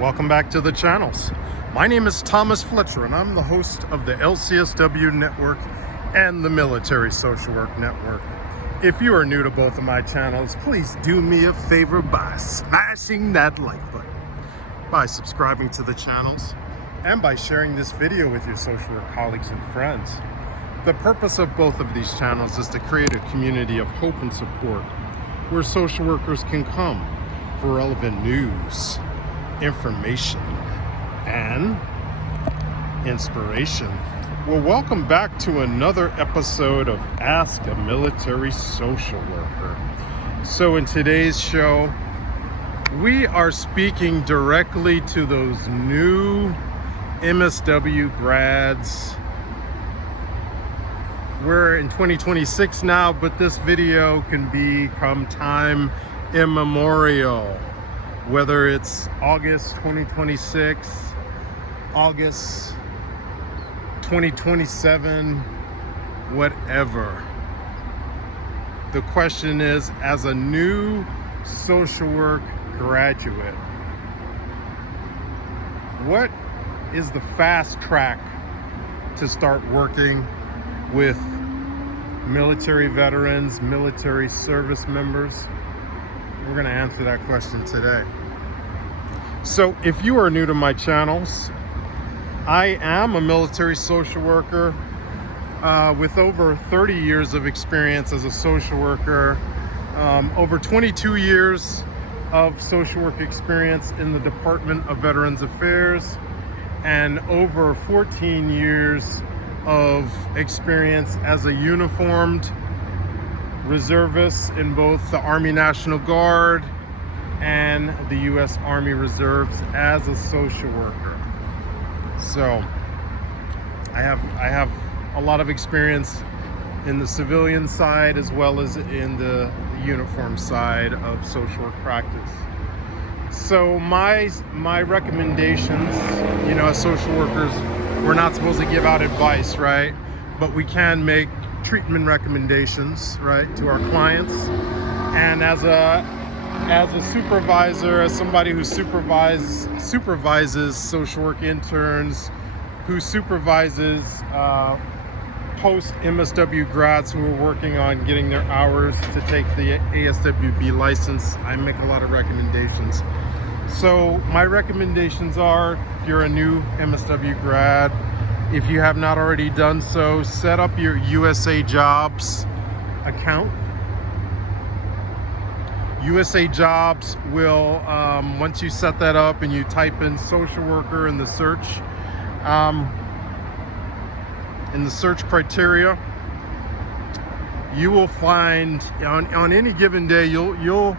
Welcome back to the channels. My name is Thomas Fletcher and I'm the host of the LCSW network and the Military Social Work Network. If you are new to both of my channels, please do me a favor by smashing that like button, by subscribing to the channels, and by sharing this video with your social work colleagues and friends. The purpose of both of these channels is to create a community of hope and support where social workers can come for relevant news, information, and inspiration. Well, welcome back to another episode of Ask a Military Social Worker. So in today's show, we are speaking directly to those new MSW grads. We're in 2026 now, but this video can become time immemorial. Whether it's August 2026, August 2027, whatever. The question is, as a new social work graduate, what is the fast track to start working with military veterans, military service members? We're going to answer that question today. So if you are new to my channels, I am a military social worker with over 30 years of experience as a social worker, over 22 years of social work experience in the Department of Veterans Affairs, and over 14 years of experience as a uniformed reservist in both the Army National Guard and the U.S. Army Reserves as a social worker. So I have a lot of experience in the civilian side as well as in the uniform side of social work practice. So my recommendations, as social workers, we're not supposed to give out advice, right? But we can make treatment recommendations, right, to our clients. And as a supervisor, as somebody who supervises social work interns, who supervises post MSW grads who are working on getting their hours to take the ASWB license, I make a lot of recommendations. So my recommendations are, if you're a new MSW grad, if you have not already done so, set up your usajobs account. usajobs will, once you set that up and you type in social worker in the search criteria, you will find on any given day you'll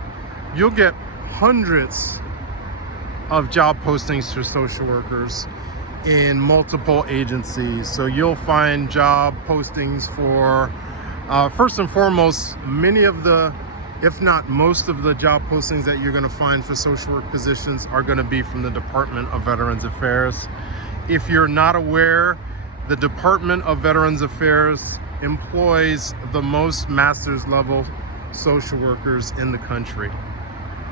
get hundreds of job postings for social workers in multiple agencies. So you'll find job postings for, first and foremost, many of the, if not most of the job postings that you're going to find for social work positions are going to be from the Department of Veterans Affairs. If you're not aware, the Department of Veterans Affairs employs the most master's level social workers in the country.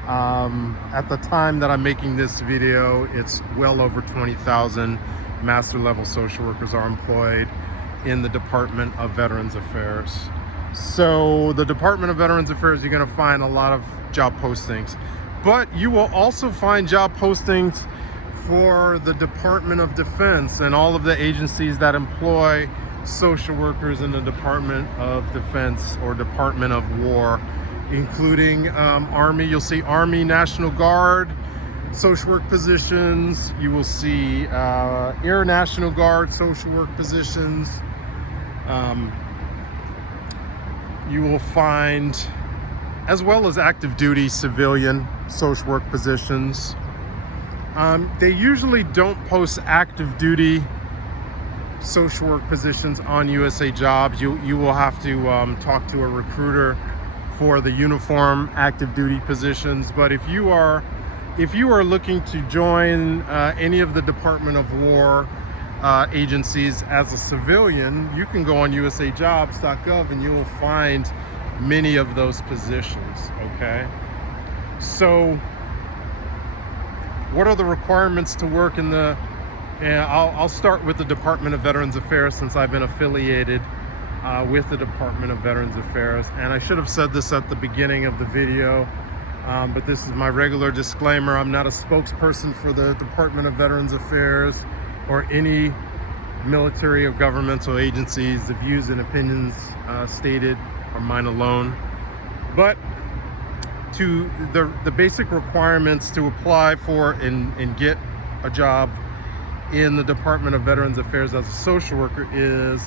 At the time that I'm making this video, it's well over 20,000 master level social workers are employed in the Department of Veterans Affairs. So the Department of Veterans Affairs, you're going to find a lot of job postings, but you will also find job postings for the Department of Defense and all of the agencies that employ social workers in the Department of Defense or Department of War, including Army. You'll see Army National Guard social work positions. You will see Air National Guard social work positions. You will find, as well as active duty civilian social work positions. They usually don't post active duty social work positions on usajobs. You will have to talk to a recruiter for the uniform active duty positions. But if you are looking to join any of the Department of War agencies as a civilian, you can go on usajobs.gov and you will find many of those positions. Okay, so what are the requirements to work in the, I'll start with the Department of Veterans Affairs, since I've been affiliated with the Department of Veterans Affairs. And I should have said this at the beginning of the video, but this is my regular disclaimer. I'm not a spokesperson for the Department of Veterans Affairs or any military or governmental agencies. The views and opinions stated are mine alone. But to the basic requirements to apply for and get a job in the Department of Veterans Affairs as a social worker is,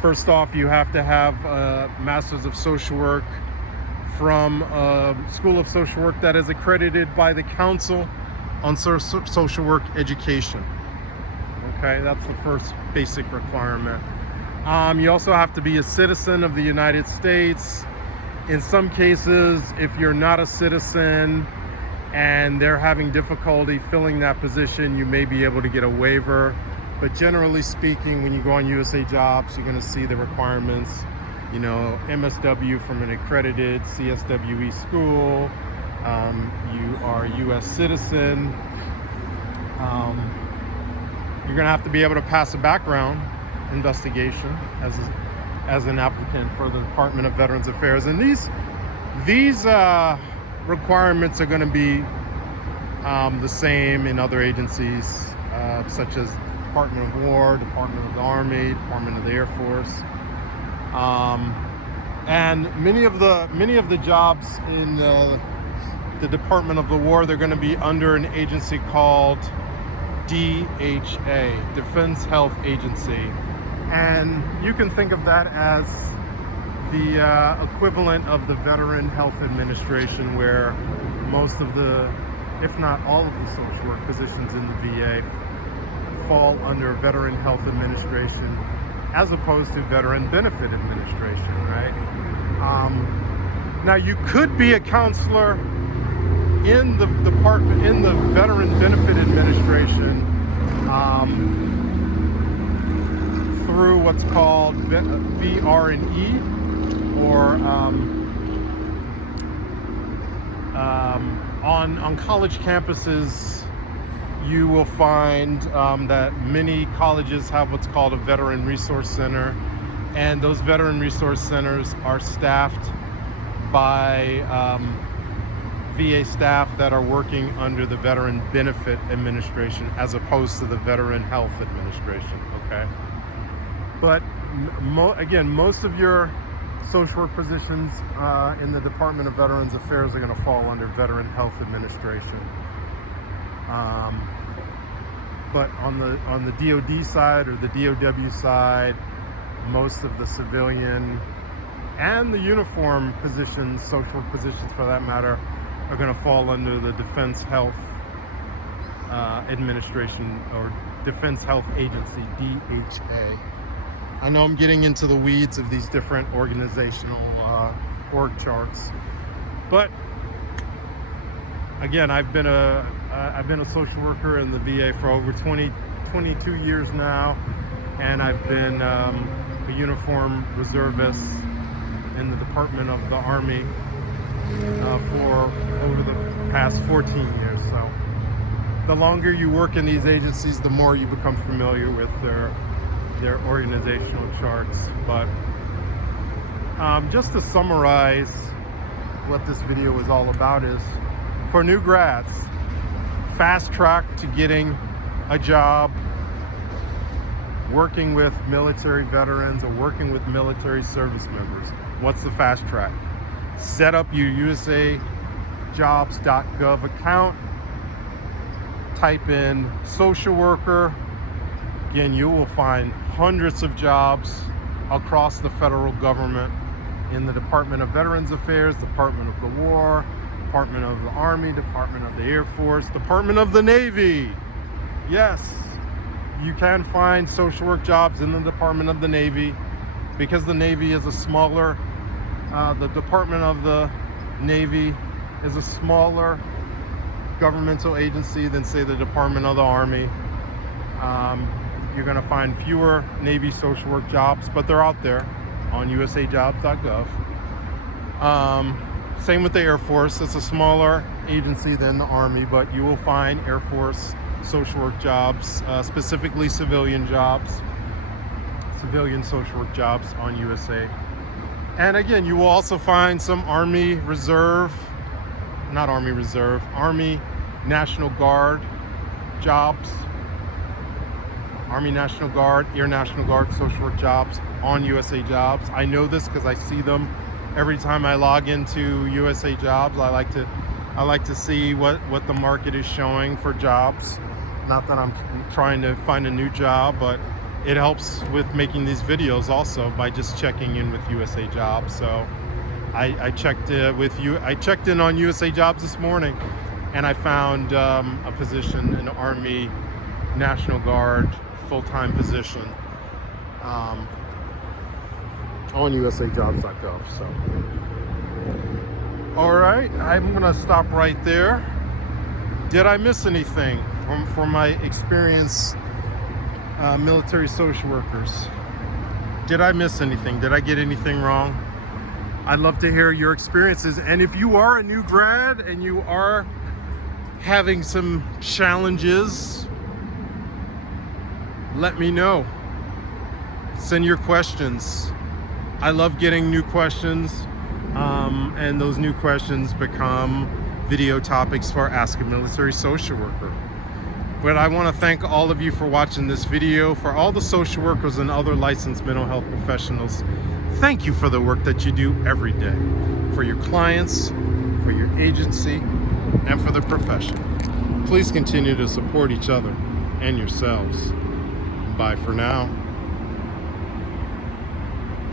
first off, you have to have a Master's of Social Work from a School of Social Work that is accredited by the Council on Social Work Education. Okay, that's the first basic requirement. You also have to be a citizen of the United States. In some cases, if you're not a citizen and they're having difficulty filling that position, you may be able to get a waiver. But generally speaking, when you go on usajobs, you're going to see the requirements, you know, MSW from an accredited CSWE school, you are a U.S. citizen, you're going to have to be able to pass a background investigation as an applicant for the Department of Veterans Affairs. And these requirements are going to be the same in other agencies, such as Department of War, Department of the Army, Department of the Air Force, and many of the jobs in the Department of the War, they're going to be under an agency called DHA, Defense Health Agency. And you can think of that as the equivalent of the Veteran Health Administration, where most of the, if not all of the social work positions in the VA fall under Veteran Health Administration, as opposed to Veteran Benefit Administration, right? Now, you could be a counselor in the department, in the Veteran Benefit Administration, through what's called VR&E, or on college campuses, you will find that many colleges have what's called a Veteran Resource Center, and those Veteran Resource Centers are staffed by VA staff that are working under the Veteran Benefit Administration as opposed to the Veteran Health Administration, okay? But again, most of your social work positions in the Department of Veterans Affairs are going to fall under Veteran Health Administration. But on the DoD side or the DOW side, most of the civilian and the uniform positions, social work positions for that matter, are going to fall under the Defense Health Administration, or Defense Health Agency, DHA. I know I'm getting into the weeds of these different organizational org charts, but again, I've been a social worker in the VA for over 22 years now, and I've been a uniform reservist in the Department of the Army for over the past 14 years. So the longer you work in these agencies, the more you become familiar with their organizational charts. But just to summarize what this video is all about is, for new grads, fast track to getting a job working with military veterans or working with military service members. What's the fast track? Set up your usajobs.gov account, type in social worker. Again, you will find hundreds of jobs across the federal government in the Department of Veterans Affairs, Department of the War, Department of the Army, Department of the Air Force, Department of the Navy. Yes, you can find social work jobs in the Department of the Navy, because the Navy is a smaller, the Department of the Navy is a smaller governmental agency than, say, the Department of the Army. You're going to find fewer Navy social work jobs, but they're out there on usajobs.gov. Same with the Air Force. It's a smaller agency than the Army, but you will find Air Force social work jobs, specifically civilian social work jobs on USA. And again, you will also find some Army Reserve, Army National Guard jobs, Army National Guard, Air National Guard social work jobs on USA Jobs. I know this because I see them every time I log into USA Jobs. I like to see what the market is showing for jobs. Not that I'm trying to find a new job, but it helps with making these videos also by just checking in with USA Jobs. So I checked in on USA Jobs this morning, and I found a position, an Army National Guard full-time position on usajobs.gov. So, all right, I'm gonna stop right there. Did I miss anything from my experience, military social workers? Did I miss anything? Did I get anything wrong? I'd love to hear your experiences. And if you are a new grad and you are having some challenges, let me know. Send your questions. I love getting new questions, and those new questions become video topics for Ask a Military Social Worker. But I want to thank all of you for watching this video. For all the social workers and other licensed mental health professionals, thank you for the work that you do every day, for your clients, for your agency, and for the profession. Please continue to support each other and yourselves. Bye for now.